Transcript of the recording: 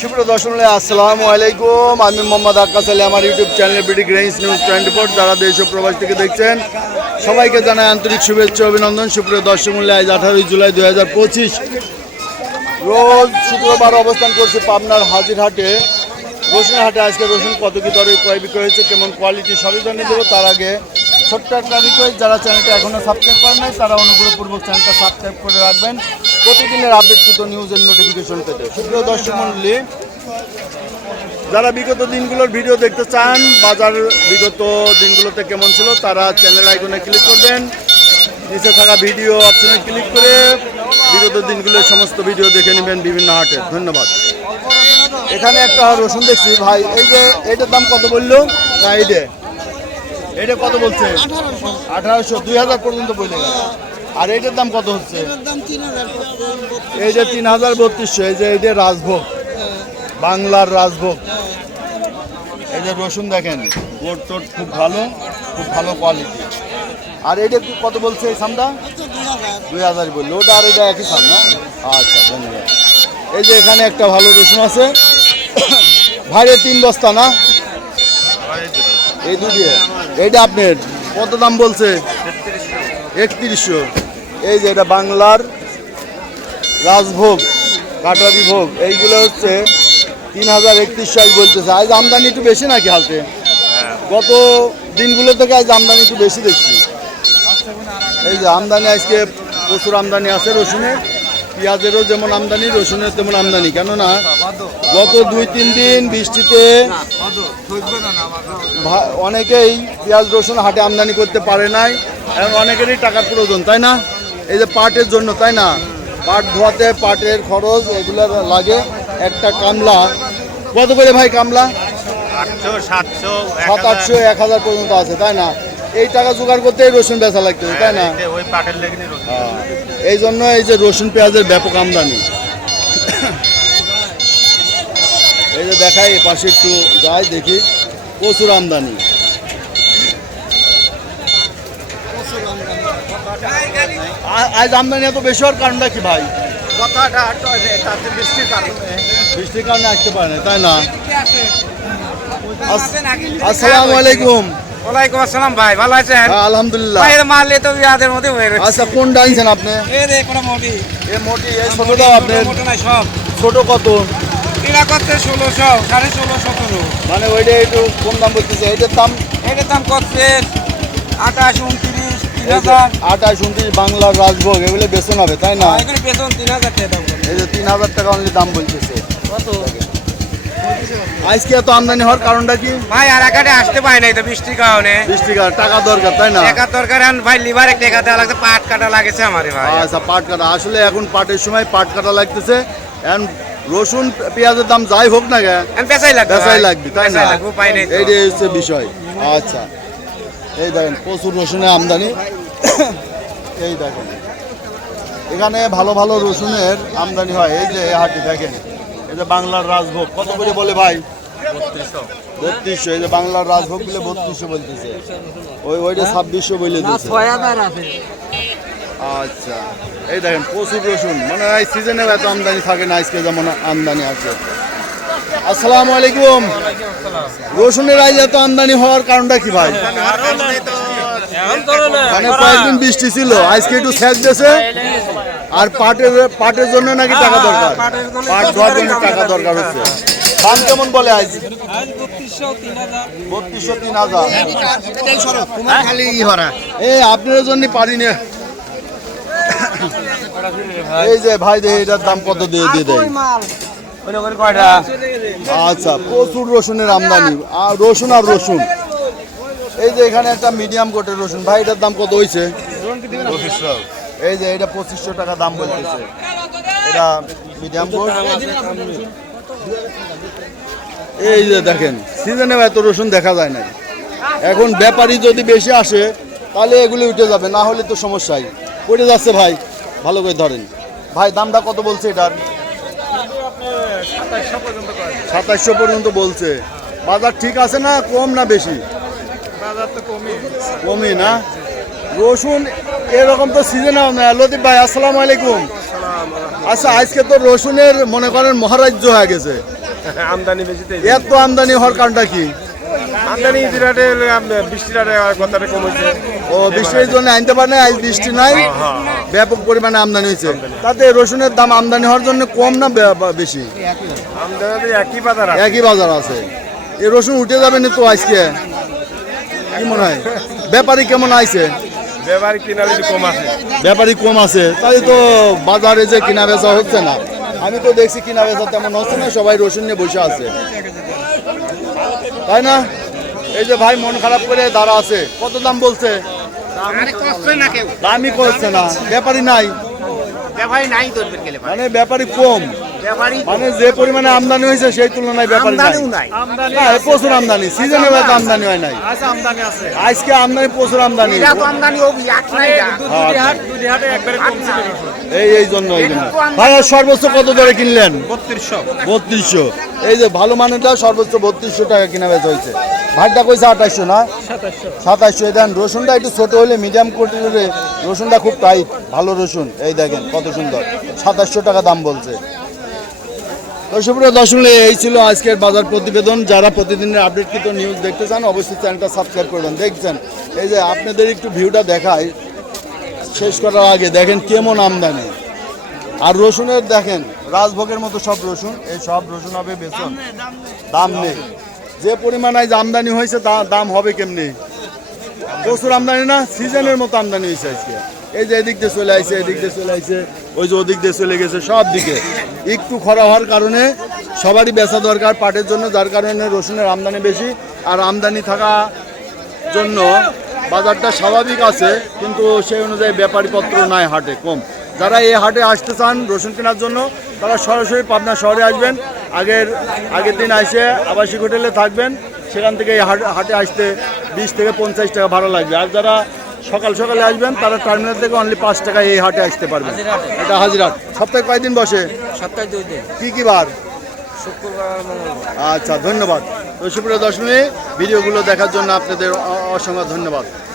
সুপ্রিয় দর্শক আসসালামু আলাইকুম, আমি মোহাম্মদ আক্কাস আলী। আমার YouTube channel BD grains news 24 যারা দেশ ও প্রবাস থেকে দেখছেন সবাইকে জানাই আন্তরিক শুভেচ্ছা অভিনন্দন। সুপ্রিয় দর্শক মূল্য আজ 18 জুলাই 2025 রোজ শুক্রবার অবস্থান করছে পাবনার হাজিরহাটে রসুনের হাটে। আজকে রসুন কত কি দরে ক্রয় বিক্রয় হয়েছে, কেমন কোয়ালিটি সবই জানিয়ে দেবো। তার আগে ছোট্ট একটা রিকোয়েস্ট, যারা চ্যানেলটা এখনও সাবস্ক্রাইব করেন নাই তারা অনুগ্রহপূর্বক চ্যানেলটা সাবস্ক্রাইব করে রাখবেন প্রতিদিনের আপডেটকৃত নিউজের নোটিফিকেশন পেতে। সুপ্রিয় দর্শক মণ্ডলী, যারা বিগত দিনগুলোর ভিডিও দেখতে চান, বাজার বিগত দিনগুলোতে কেমন ছিল, তারা চ্যানেল আইকনে ক্লিক করবেন, নিচে থাকা ভিডিও অপশনে ক্লিক করে বিগত দিনগুলোর সমস্ত ভিডিও দেখে নেবেন বিভিন্ন হাটে। ধন্যবাদ। এখানে একটা রসুন দেখছি ভাই, এই যে এইটার দাম কত বললো? না এইটা কত বলছে? 1800 2000 পর্যন্ত বলে গেল। আর এইটার দাম কত হচ্ছে? এই যে 3000 3200। এই যে এইটা রাজভোগ, বাংলার রাজভোগ। এই যে রসুন দেখেন, গোট টোট খুব ভালো কোয়ালিটি। আর এইটা কত বলছে এই সামটা? 2000 বললো। ওটা আর এটা একই সাম না? আচ্ছা, ধন্যবাদ। এই যে এখানে একটা ভালো রসুন আছে ভাইরে, 3 বস্তা না? এই দুটি। এইটা আপনার কত দাম বলছে? 3100। এই যে এটা বাংলার রাজভোগ, কাটারি ভোগ, এইগুলো হচ্ছে 3031 বলতেছে। আজ আমদানি একটু বেশি নাকি হালতে? গত দিনগুলো থেকে আজ আমদানি একটু বেশি দেখছি। এই যে আমদানি আজকে প্রচুর আমদানি আছে রসুনের, পেঁয়াজেরও যেমন আমদানি, রসুনের তেমন আমদানি। কেননা গত 2-3 দিন বৃষ্টিতে অনেকেই পেঁয়াজ রসুন হাটে আমদানি করতে পারে নাই, এবং অনেকেরই টাকার প্রয়োজন, তাই না? এই যে পাটের জন্য, তাই না? পাট ধোয়াতে পাটের খরচ এগুলো লাগে। একটা কামলা কত করে ভাই? কামলা 800 700 700 1000 পর্যন্ত আছে, তাই না? এই টাকা জোগাড় করতে রসুন বেচা লাগতেছে, তাই না? এই জন্য এই যে রসুন পেঁয়াজের ব্যাপক আমদানি। এই যে দেখাই, এ পাশে একটু যাই দেখি, প্রচুর আমদানি। আজ আমদানি এত বেশি হওয়ার কারণটা কি ভাই? বৃষ্টির কারণে আসতে পারে না, তাই না? আসসালামু আলাইকুম। ওয়ালাইকুম আসসালাম ভাই, ভালো আছেন? আলহামদুলিল্লাহ। মাল তো ইয়াদের মধ্যে হয়ে গেছে। আচ্ছা, কোনটা আনছেন আপনি? এই রে কোন মোটি। এই মোটি, এই ছোটটাও আপনার? মোটা নাই সব। ছোট কত? কিনা করতে 1600 16.5 17। মানে ওইটা একটু কম দাম বলতেছে। এইটার দাম? এটার দাম করছে 28 29 3000। 28 29 বাংলার রাজভোগ, এগুলো বেতন হবে, তাই না? এখানে বেতন 3000 টাকা দাম। এই যে 3000 টাকা অনলি দাম বলতেছে। কত আজকে এত আমদানি হওয়ার কারণটা কি ভাই? আর একাটে আসতে পাই নাই তো বৃষ্টির কারণে। বৃষ্টির কারণে টাকা দরকার, তাই না? টাকা দরকার। এখন ভাই লিভারে টাকা দেওয়া লাগছে, পাট কাটা লাগেছে আমারে ভাই। আচ্ছা, পাট কাটা। আসলে এখন পাটের সময় পাট কাটা লাগতেছে। এখন রসুন পেঁয়াজের দাম যাই হোক না কেন, বেচাই লাগবে, তাই না? উপায় নেই। এইটাই হচ্ছে বিষয়। আচ্ছা, এই দেখেন প্রচুর রসুনের আমদানি। এই দেখেন এখানে ভালো ভালো রসুনের আমদানি হয়। এই যে হাটে দেখেন, এই যে বাংলার রাজভোগ কত করে বলে ভাই? 3200। এই যে বাংলার রাজভোগ গুলো 3200 বলতেছে। ওইটা 2600 বলে দিচ্ছে। আচ্ছা, এই দেখেন প্রচুর রসুন, মানে এই সিজনে এত আমদানি থাকে না, আজকে যেমন আমদানি আছে। আসসালামু আলাইকুম। রসুনের আজ এত আমদানি হওয়ার কারণটা কি ভাই? মানে কয়েকদিন বৃষ্টি ছিল, আজকে একটু সেচ দিয়েছে। আর পাটের জন্য নাকি টাকা দরকার, পাট ধোয়ার জন্য টাকা দরকার হচ্ছে। দাম কেমন বলে আজ? 3200 3000। এই আপনার জন্য পারি না। এই যে ভাই দেখে এটার দাম কত দিয়ে দেয়? আচ্ছা, প্রচুর রসুনের আমদানি, আর রসুন আর রসুন। এই যে এখানে একটা মিডিয়াম কোটের রসুন ভাই, এটার দাম কত হয়েছে? 2500। এই যে এটা 2500 টাকা দাম বলতেছে। এটা মিডিয়াম কোট। এই যে দেখেন, সিজনে এত রসুন দেখা যায় না। এখন ব্যাপারী যদি বেশি আসে তাহলে এগুলি উঠে যাবে, না হলে তো সমস্যাই উঠে যাচ্ছে। ভাই ভালো করে ধরেন ভাই, দামটা কত বলছে এটার? 2700 পর্যন্ত বলছে। বাজার ঠিক আছে না কম না বেশি? বাজার তো কমই না। রসুন এরকম তো সিজনে লতিফ ভাই আসসালামু আলাইকুম। আচ্ছা, আজকে তো রসুনের মনে করেন মহারাজ্য হয়ে গেছে, আমদানি বেশি তো এত আমদানি হওয়ার কারণটা কি? আমদানি বিরাটে বৃষ্টির কথাটা কমেছে। ও বৃষ্টির জন্য আনতে পারে না, আজ বৃষ্টি নাই, ব্যাপক পরিমাণে আমদানি হয়েছে। তাতে রসুনের দাম আমদানি হওয়ার জন্য কম না বেশি? আমদানি একই বাজার আছে। একই বাজার আছে। এই রসুন উঠে যাবে না তো আজকে, কি মনে হয়? ব্যাপারী কেমন আইছে? ব্যাপারী কিনা বেশি কম আছে। ব্যাপারী কম আছে, তাই তো বাজারে যে কিনা বেচা হচ্ছে না। আমি তো দেখছি কিনা বেচা তেমন হচ্ছে না, সবাই রসুন নিয়ে বসে আছে, তাই না? এই যে ভাই মন খারাপ করে দাঁড়া আছে, কত দাম বলছে? দামই করছে না, ব্যাপারী নাই, মানে ব্যাপারী কম, মানে যে পরিমাণে আমদানি হয়েছে সেই তুলনায় ব্যাপারী নাই। না, প্রচুর আমদানি, সিজনে আমদানি হয় নাই, আজকে আমদানি প্রচুর আমদানি। এই জন্য ভাই সর্বোচ্চ কত দরে কিনলেন? 3200। এই যে ভালো মানেরটা সর্বোচ্চ 3200 টাকা কিনা বেচা হয়েছে। ভাতটা কইছে 2800 না 2700। দেন রসুনটা একটু ছোট হলে মিডিয়াম কোয়ালিটির রসুনটা খুব টাইট, ভালো রসুন। এই দেখেন কত সুন্দর, 2700 টাকা দাম বলছে। সুপ্রিয় দর্শক, এই ছিল আজকের বাজার প্রতিবেদন। যারা প্রতিদিনের আপডেটকৃত নিউজ দেখতে চান অবশ্যই চ্যানেলটা সাবস্ক্রাইব করবেন। দেখছেন এই যে আপনাদের একটু ভিউটা দেখায় শেষ করার আগে, দেখেন কেমন আমদানি। আর রসুনের দেখেন রাজভোগের মতো সব রসুন, এই সব রসুন হবে বেতন, দাম নেই। যে পরিমাণে যে আমদানি হয়েছে দাম হবে কেমনি? প্রচুর আমদানি না, সিজনের মতো আমদানি হয়েছে আজকে। এই যে এদিক দিয়ে চলে আসছে, এদিক দিয়ে চলে আসছে, ওই যে ওদিক দিয়ে চলে গেছে, সব দিকে একটু খরা হওয়ার কারণে সবারই বেচা দরকার পাটের জন্য, যার কারণে রসুনের আমদানি বেশি। আর আমদানি থাকা জন্য বাজারটা স্বাভাবিক আছে, কিন্তু সেই অনুযায়ী ব্যাপারীপত্র নাই, হাটে কম। যারা এই হাটে আসতে চান রসুন কেনার জন্য তারা সরাসরি পাবনা শহরে আসবেন। আগের দিন এসে আবাসিক হোটেলে থাকবেন, সেখান থেকে এই হাটে আসতে 20 থেকে 50 টাকা ভাড়া লাগবে। আর যারা সকালে আসবেন তারা টার্মিনাল থেকে অনলি 5 টাকায় এই হাটে আসতে পারবেন। এটা হাজিরহাট। সপ্তাহে কয়দিন বসে? সপ্তাহে 2 দিন, কি বার? শুক্রবার, মঙ্গলবার। আচ্ছা, ধন্যবাদ। তো সুপ্রিয় দর্শক, ভিডিওগুলো দেখার জন্য আপনাদের অসংখ্য ধন্যবাদ।